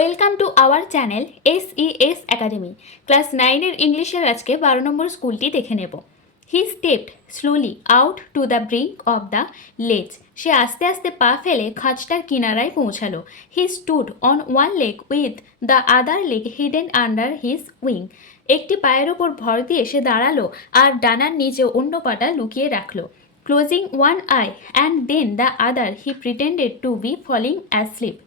Welcome to our channel SES academy. Class 9-এর ইংলিশের আজকে 12 নম্বর স্কুলটি দেখে নেব। He stepped slowly out to the brink of the ledge. সে আস্তে আস্তে পা ফেলে খাঁজটার কিনারায় পৌঁছালো। He stood on one leg with the other leg hidden under his wing. একটি পায়ের ওপর ভর দিয়ে সে দাঁড়ালো আর ডানার নিচে অন্য পাটা লুকিয়ে রাখলো। Closing one eye and then the other he pretended to be falling asleep.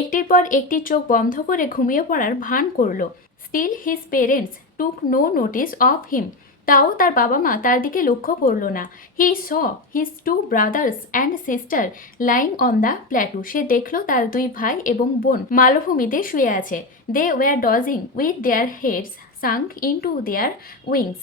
একটির পর একটি চোখ বন্ধ করে ঘুমিয়ে পড়ার ভান করলো। Still his parents took no notice of him. তাও তার বাবা মা তার দিকে লক্ষ্য করলো না। He saw his two brothers and sister lying on the plateau. সে দেখলো তার দুই ভাই এবং বোন মালভূমিতে শুয়ে আছে। They were dozing with their heads sunk into their wings.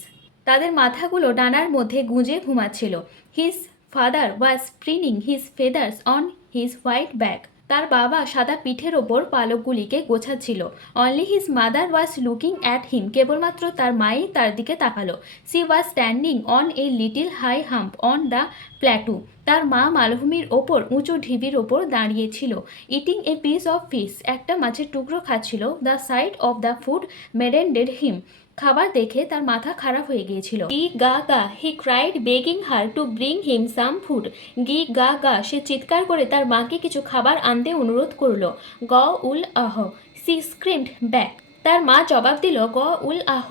তাদের মাথাগুলো ডানার মধ্যে গুঁজে ঘুমাচ্ছিল। His father was preening his feathers on his white back. তার বাবা সাদা পিঠের ওপর পালকগুলিকে গোছাচ্ছিল। Only his mother was looking at him. কেবলমাত্র তার মাই তার দিকে তাকালো। She was standing on a little high hump on the plateau. তার মা মালভূমির ওপর উঁচু ঢিবির ওপর দাঁড়িয়েছিল। Eating a piece of fish. একটা মাছের টুকরো খাচ্ছিল। The sight of the food maddened him. খাবার দেখে তার মাথা খারাপ হয়ে গিয়েছিল। গি গা গা he cried begging her to bring him some food. গি গা গা সে চিৎকার করে তার মাকে কিছু খাবার আনতে অনুরোধ করলো। গ উল আহ সি স্ক্রিমড ব্যাক। তার মা জবাব দিল গ উল আহ।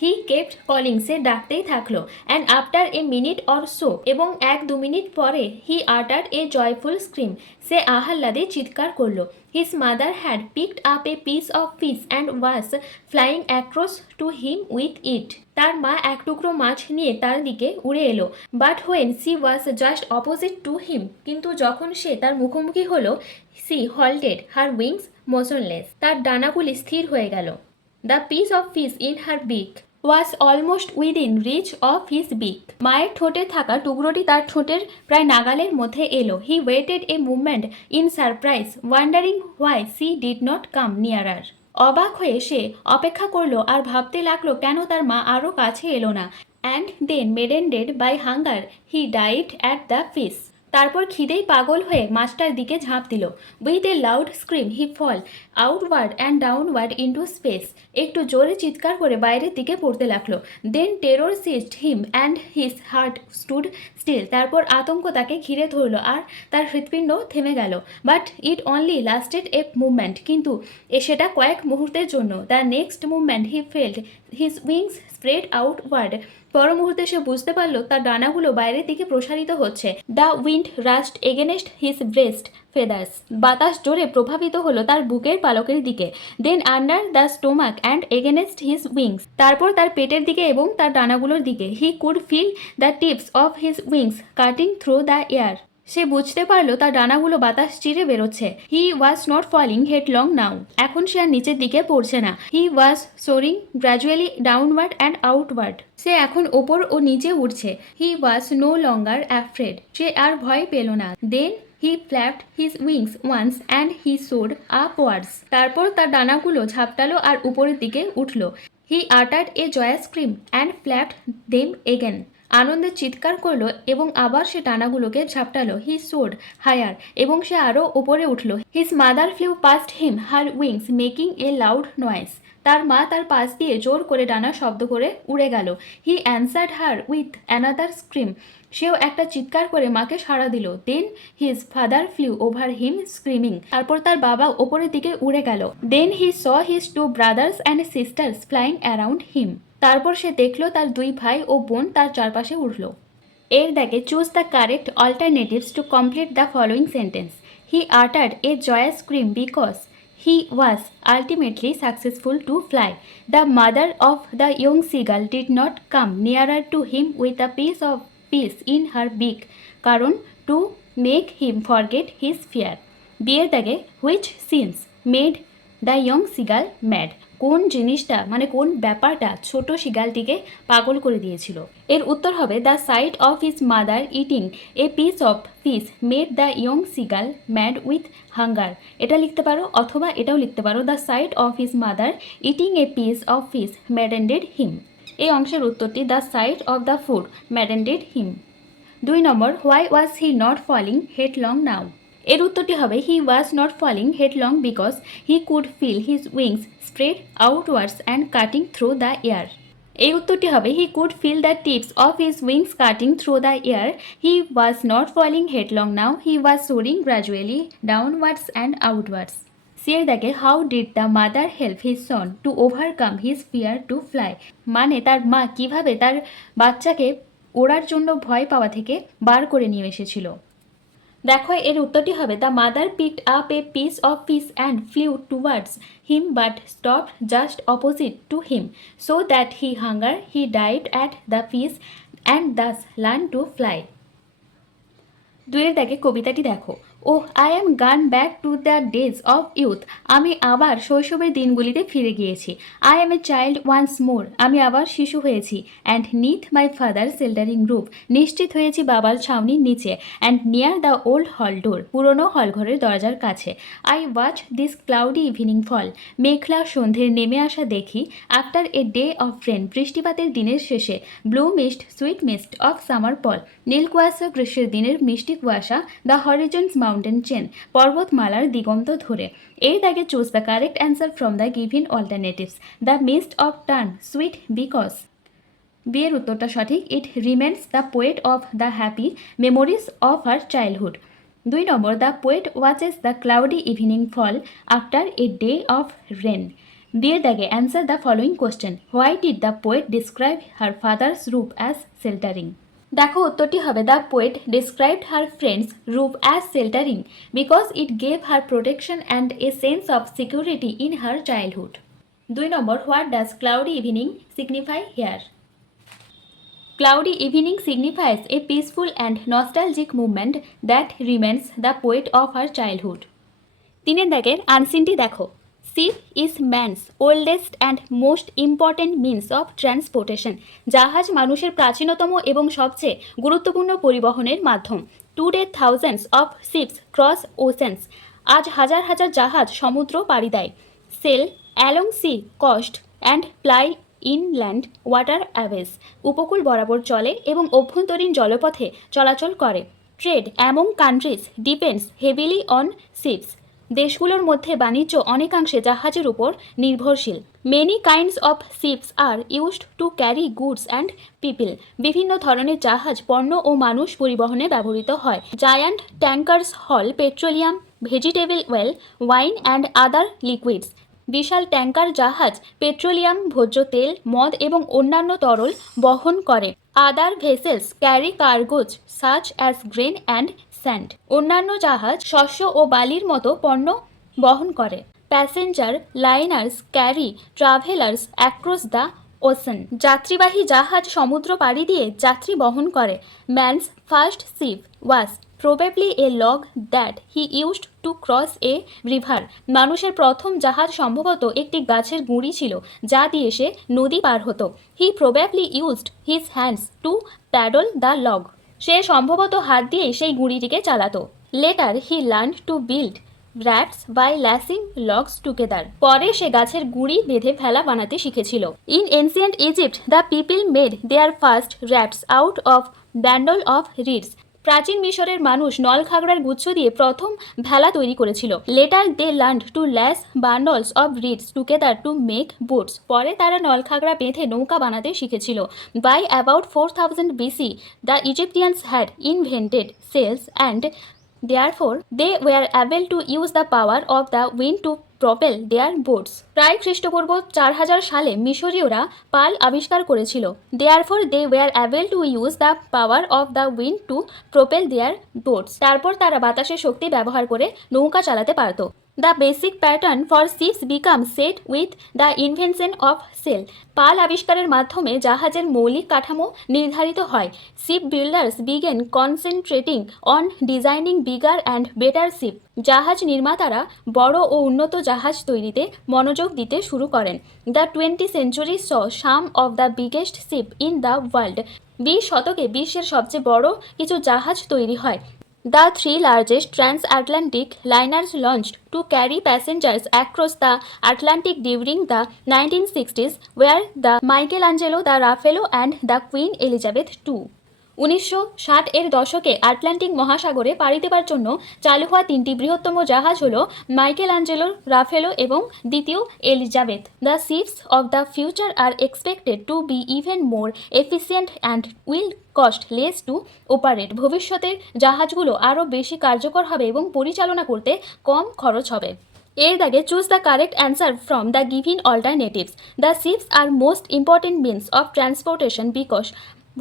হি কেপ্ট কলিং সে ডাকতেই থাকলো। And after a minute or so এবং 1-2 মিনিট পরে হি আটার্ড এ জয়ফুল স্ক্রিম। সে আহ্লাদে চিৎকার করলো। His mother had picked up a piece of fish and was flying across to him with it. তার মা এক টুকরো মাছ নিয়ে তার দিকে উড়ে এলো। But when she was just opposite to him. কিন্তু যখন সে তার মুখোমুখি হলো, she halted her wings motionless. তার ডানাগুলি স্থির হয়ে গেল। The piece of fish in her beak was almost within reach of his beak. মায়ের ঠোঁটে থাকা টুকরোটি তার ঠোঁটের প্রায় নাগালের মধ্যে এলো। He waited a movement in surprise wondering why she did not come nearer. অবাক হয়ে সে অপেক্ষা করলো আর ভাবতে লাগলো কেন তার মা আরও কাছে এলো না। And then maddened by hunger he died at the fish. তারপর খিদেই পাগল হয়ে মাছটার দিকে ঝাঁপ দিল। With a loud scream he fall outward and downward into space. একটু জোরে চিৎকার করে বাইরের দিকে পড়তে লাগলো। Then terror seized him and his heart stood still. তারপর আতঙ্ক তাকে ঘিরে ধরলো আর তার হৃৎপিণ্ড থেমে গেল। But it only lasted A movement. কিন্তু সেটা কয়েক মুহূর্তের জন্য। The next movement he felt his wings spread outward. পর মুহূর্তে সে বুঝতে পারলো তার ডানাগুলো বাইরের দিকে প্রসারিত হচ্ছে। The wind rushed against his breast feathers. বাতাস জোরে প্রভাবিত হলো তার বুকের পালকের দিকে। Then under the stomach and against his wings. তারপর তার পেটের দিকে এবং তার ডানাগুলোর দিকে। He could feel the tips of his wings cutting through the air. সে বুঝতে পারলো তার ডানাগুলো বাতাস চিরে বেরোচ্ছে। He was not falling headlong now. এখন সে আর নিচের দিকে পড়ছে না। He was soaring gradually downward and outward. সে এখন ওপর ও নিচে উঠছে। হি ওয়াজ নো লঙ্গার অ্যাফ্রেড। সে আর ভয় পেল না। Then he flapped his wings once and he soared upwards. তারপর তার ডানাগুলো ঝাপটালো আর উপরের দিকে উঠল। He uttered a joyous scream and flapped them again. আনন্দে চিৎকার করলো এবং আবার সে ডানাগুলোকে ঝাপটালো। হি সোড হায়ার এবং সে আরও ওপরে উঠল। His mother flew past him her wings making a loud noise. তার মা তার পাশ দিয়ে জোর করে ডানা শব্দ করে উড়ে গেল। He answered her with another scream. সেও একটা চিৎকার করে মাকে সাড়া দিল। Then his father flew over him screaming. তারপর তার বাবা ওপরের দিকে উড়ে গেল। Then he saw his two brothers and sisters flying around him. তারপর সে দেখলো তার দুই ভাই ও বোন তার চারপাশে উঠল। এর দাগে choose the correct alternatives to complete the following sentence. He uttered a joyous scream because he was ultimately successful to fly. The mother of the young seagull did not come nearer to him with a piece of fish in her beak, কারণ to make him forget his fear. বিয়ের দাগে which scenes made the young seagull mad? কোন জিনিসটা মানে কোন ব্যাপারটা ছোট শিগালটিকে পাগল করে দিয়েছিল? এর উত্তর হবে the sight of his mother eating a piece of fish made the young seagull mad with hunger. এটা লিখতে পারো অথবা এটাও লিখতে পারো the sight of his mother eating a piece of fish maddened him. এই অংশের উত্তরটি the sight of the food maddened him. 2 নম্বর why was he not falling headlong now. এর উত্তরটি হবে he was not falling headlong because he could feel his wings spread outwards and cutting through the air. এই উত্তরটি হবে he could feel the tips of his wings cutting through the air. He was not falling headlong now, he was soaring gradually downwards and outwards. সিয়ের দেখে how did the mother help his son to overcome his fear to fly, মানে তার মা কিভাবে তার বাচ্চাকে ওড়ার জন্য ভয় পাওয়া থেকে বার করে নিয়ে এসেছিল। দেখো এর উত্তরটি হবে the mother picked up a piece of fish and flew towards him but stop just opposite to him so that he hunger he dived at the fish and thus learn to fly. দুয়ের দাগে কবিতাটি দেখো। Oh I am gone back to the days of youth, আমি আবার শৈশবের দিনগুলিতে ফিরে গিয়েছি। I am a child once more, আমি আবার শিশু হয়েছি। And neath my father sheltering roof, নিশ্চিত হয়েছি বাবার ছাউনির নিচে। অ্যান্ড নিয়ার দ্য ওল্ড হল ডোর, পুরনো হলঘরের দরজার কাছে। I watch this cloudy evening fall, মেঘলা সন্ধ্যের নেমে আসা দেখি। After a day of rain, বৃষ্টিপাতের দিনের শেষে। Blue mist sweet mist of summer pall, নীল কুয়াশা গ্রীষ্মের দিনের মিষ্টি কুয়াশা। দ্য হরিজন্স মাউন্টেন চেন, পর্বতমালার দিগন্ত ধরে। এর দাগে choose the correct answer from the given alternatives. The mist of turn sweet because, বিয়ের উত্তরটা সঠিক। It remains the poet of the happy memories of her childhood. 2 number the poet watches the cloudy evening fall after a day of rain. বিয়ের দাগে answer the following question. Why did the poet describe her father's roof as sheltering. দেখো উত্তরটি হবে the poet described her friends roof as sheltering because it gave her protection and a sense of security in her childhood. 2 number what does cloudy evening signify here. Cloudy evening signifies a peaceful and nostalgic moment that reminds the poet of her childhood. 3 দাগের আনসিনটি দেখো। Ship is man's oldest and most important means of transportation, জাহাজ মানুষের প্রাচীনতম এবং সবচেয়ে গুরুত্বপূর্ণ পরিবহনের মাধ্যম। Today thousands of ships cross oceans, আজ হাজার হাজার জাহাজ সমুদ্র পাড়ি দেয়। Sail along sea coast and ply inland waterways, উপকূল বরাবর চলে এবং অভ্যন্তরীণ জলপথে চলাচল করে। Trade among countries depends heavily on ships, দেশগুলোর মধ্যে বাণিজ্য অনেকাংশে জাহাজের উপর নির্ভরশীল। Many kinds of ships R used to carry goods and people, বিভিন্ন ধরনের জাহাজ পণ্য ও মানুষ পরিবহনে ব্যবহৃত হয়। Giant tankers haul petroleum, vegetable oil, wine and other liquids, বিশাল ট্যাঙ্কার জাহাজ পেট্রোলিয়াম, ভোজ্য তেল, মদ এবং অন্যান্য তরল বহন করে। Other vessels carry cargoes such as grain and sand, অন্যান্য জাহাজ শস্য ও বালির মতো পণ্য বহন করে। Passenger liners carry travellers across the ocean, যাত্রীবাহী জাহাজ সমুদ্র পাড়ি দিয়ে যাত্রী বহন করে। Man's first ship was probably A log that he used to cross A river, মানুষের প্রথম জাহাজ সম্ভবত একটি গাছের গুঁড়ি ছিল যা দিয়ে সে নদী পার হতো। He probably used his hands to paddle the log, সে সম্ভবত হাত দিয়েই সেই গুঁড়িটিকে চালাতো। Later he learn to build rafts by lashing logs together, পরে সে গাছের গুঁড়ি বেঁধে ভেলা বানাতে শিখেছিল। In ancient Egypt the people made their first rafts out of bundle of reeds, প্রাচীন মিশরের মানুষ নলখাগড়ার গুচ্ছ দিয়ে প্রথম ভেলা তৈরি করেছিল। Letter they learn to lash bundles of reeds together to make boats, পরে তারা নলখাগড়া বেঁধে নৌকা বানাতে শিখেছিল। By about 4000 BC the Egyptians had invented sails and therefore they were able to use the power of the wind to propel their boats. প্রায় খ্রিস্টপূর্ব 4000 সালে মিশরীয়রা পাল আবিষ্কার করেছিল। therefore they were able to use the power of the wind to propel their boats, তারপর তারা বাতাসের শক্তি ব্যবহার করে নৌকা চালাতে পারত। The basic pattern for ships became set with the invention of sail, পাল আবিষ্কারের মাধ্যমে জাহাজের মৌলিক কাঠামো নির্ধারিত হয়। Ship builders begin concentrating on designing bigger and better ship, জাহাজ নির্মাতারা বড় ও উন্নত জাহাজ তৈরিতে মনোযোগ দিতে শুরু করেন। The 20th century saw some of the biggest ship in the world, 20 শতকে বিশ্বের সবচেয়ে বড় কিছু জাহাজ তৈরি হয়। The 3 largest transatlantic liners launched to carry passengers across the Atlantic during the 1960s were the Michelangelo, the Raffaello and the Queen Elizabeth II. 1960 এর দশকে আটলান্টিক মহাসাগরে পাড়ি দেবার জন্য চালু হওয়া 3টি বৃহত্তম জাহাজ হলো মাইকেল অ্যাঞ্জেলো, রাফেলো এবং দ্বিতীয় Elizabeth. The ships of the future are expected to be even more efficient and will cost less to operate. ভবিষ্যতের জাহাজগুলো আরও বেশি কার্যকর হবে এবং পরিচালনা করতে কম খরচ হবে। এর দাগে choose the correct answer from the given alternatives. The ships are most important means of transportation because,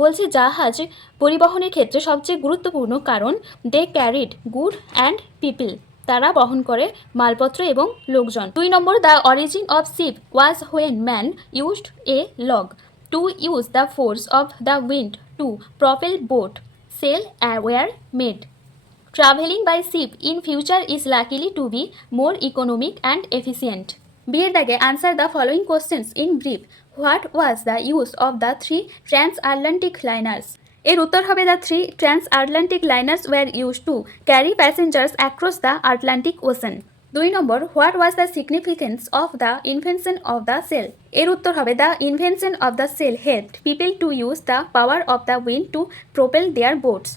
বলছে জাহাজ পরিবহনের ক্ষেত্রে সবচেয়ে গুরুত্বপূর্ণ কারণ they carried good and people, তারা বহন করে মালপত্র এবং লোকজন। 2 নম্বর, the origin of ship was when man used a log to use the force of the wind to propel boat sail were made. Traveling by ship in future is likely to be more economic and efficient. বিয়ের দাগে answer the following questions in brief. What was the use of the 3 transatlantic liners? এর উত্তর হবে the 3 transatlantic liners were used to carry passengers across the Atlantic Ocean. 2 number, what was the significance of the invention of the sail? এর উত্তর হবে the invention of the sail helped people to use the power of the wind to propel their boats.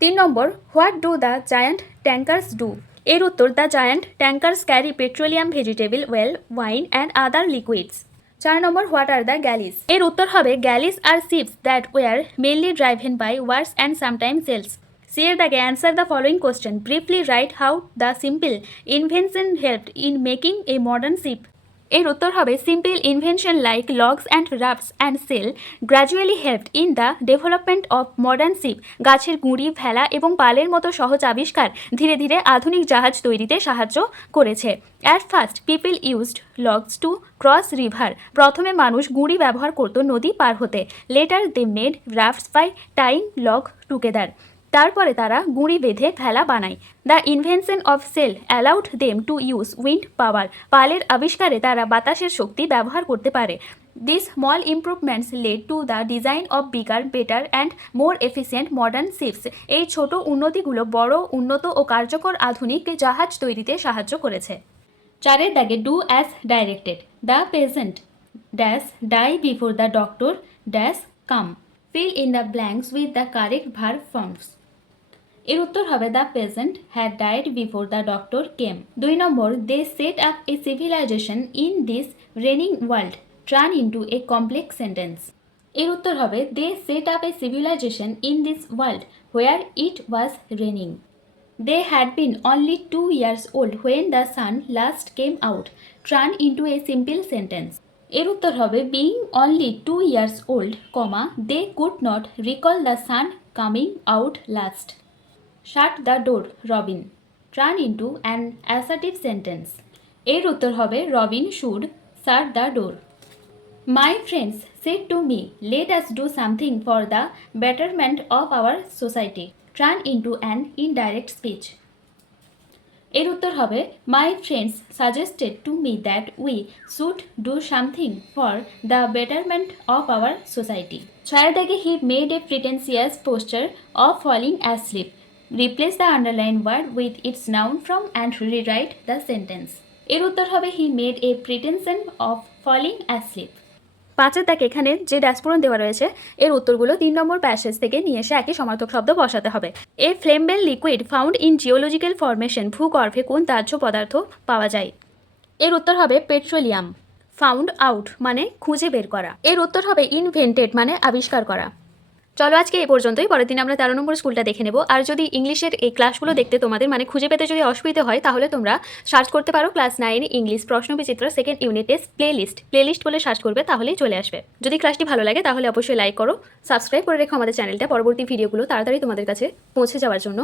3 নম্বর, what do the giant tankers do? এর উত্তর the giant tankers carry petroleum, vegetable oil, wine and other liquids. 4 নম্বর, what are the galleys? এর উত্তর হবে galleys are ships that were mainly driven by oars and sometime sails. C এর দাগে answer the following question. Briefly write how the simple invention helped in making a modern ship. এর উত্তর হবে simple invention like logs and rafts and sail gradually helped in the development of modern ship. গাছের গুঁড়ি, ভেলা এবং পালের মতো সহজ আবিষ্কার ধীরে ধীরে আধুনিক জাহাজ তৈরিতে সাহায্য করেছে। At first people used logs to cross river. প্রথমে মানুষ গুঁড়ি ব্যবহার করত নদী পার হতে। Later they made rafts by tying log together. তারপরে তারা গুঁড়ি বেঁধে ভেলা বানায়। The invention of sail allowed them to use wind power. পালের আবিষ্কারে তারা বাতাসের শক্তি ব্যবহার করতে পারে। This small improvements led to the design of bigger, better and more efficient modern ships. এই ছোট উন্নতিগুলো বড়, উন্নত ও কার্যকর আধুনিক জাহাজ তৈরিতে সাহায্য করেছে। 4 দাগে do as directed. The patient dash die before the doctor dash come. Fill in the blanks with the correct verb forms. এর উত্তর হবে the patient had died before the doctor came. 2 নম্বর, they set up a civilization in this raining world turn into a complex sentence. এর উত্তর হবে they set up a civilization in this world where it was raining. They had been only 2 years old when the sun last came out turn into a simple sentence. এর উত্তর হবে being only 2 years old, they could not recall the sun coming out last. Shut the door Robin turn into an assertive sentence. এর উত্তর হবে Robin should shut the door. My friends said to me let us do something for the betterment of our society turn into an indirect speech. এর উত্তর হবে my friends suggested to me that we should do something for the betterment of our society. 6 দাগে হি made A প্রিটেন্সিয়াস poster of falling asleep. Replace the underline word with its noun from and rewrite the sentence. এর উত্তর হবে he made a pretension of falling asleep. 5 দাগে এখানে যে ড্যাশপূরণ দেওয়া রয়েছে এর উত্তরগুলো 3 নম্বর প্যাসেজ থেকে নিয়ে এসে একই সমার্থক শব্দ বসাতে হবে। A flammable liquid found in geological formation. ভূগর্ভে কোন দাহ্য পদার্থ পাওয়া যায়? এর উত্তর হবে পেট্রোলিয়াম। ফাউন্ড আউট মানে খুঁজে বের করা। এর উত্তর হবে ইনভেন্টেড মানে আবিষ্কার করা। চলো আজকে এই পর্যন্তই। পরের দিন আমরা 13 নম্বর স্কুলটা দেখে নেব। আর যদি ইংলিশের এই ক্লাসগুলো দেখতে তোমাদের মানে খুঁজে পেতে যদি অসুবিধা হয় তাহলে তোমরা সার্চ করতে পারো ক্লাস 9 ইংলিশ প্রশ্ন বিচিত্র সেকেন্ড ইউনিট টেস্ট প্লেলিস্ট বলে সার্চ করবে, তাহলেই চলে আসবে। যদি ক্লাসটি ভালো লাগে তাহলে অবশ্যই লাইক করো, সাবস্ক্রাইব করে রেখো আমাদের চ্যানেলটা পরবর্তী ভিডিওগুলো তাড়াতাড়ি তোমাদের কাছে পৌঁছে যাওয়ার জন্য।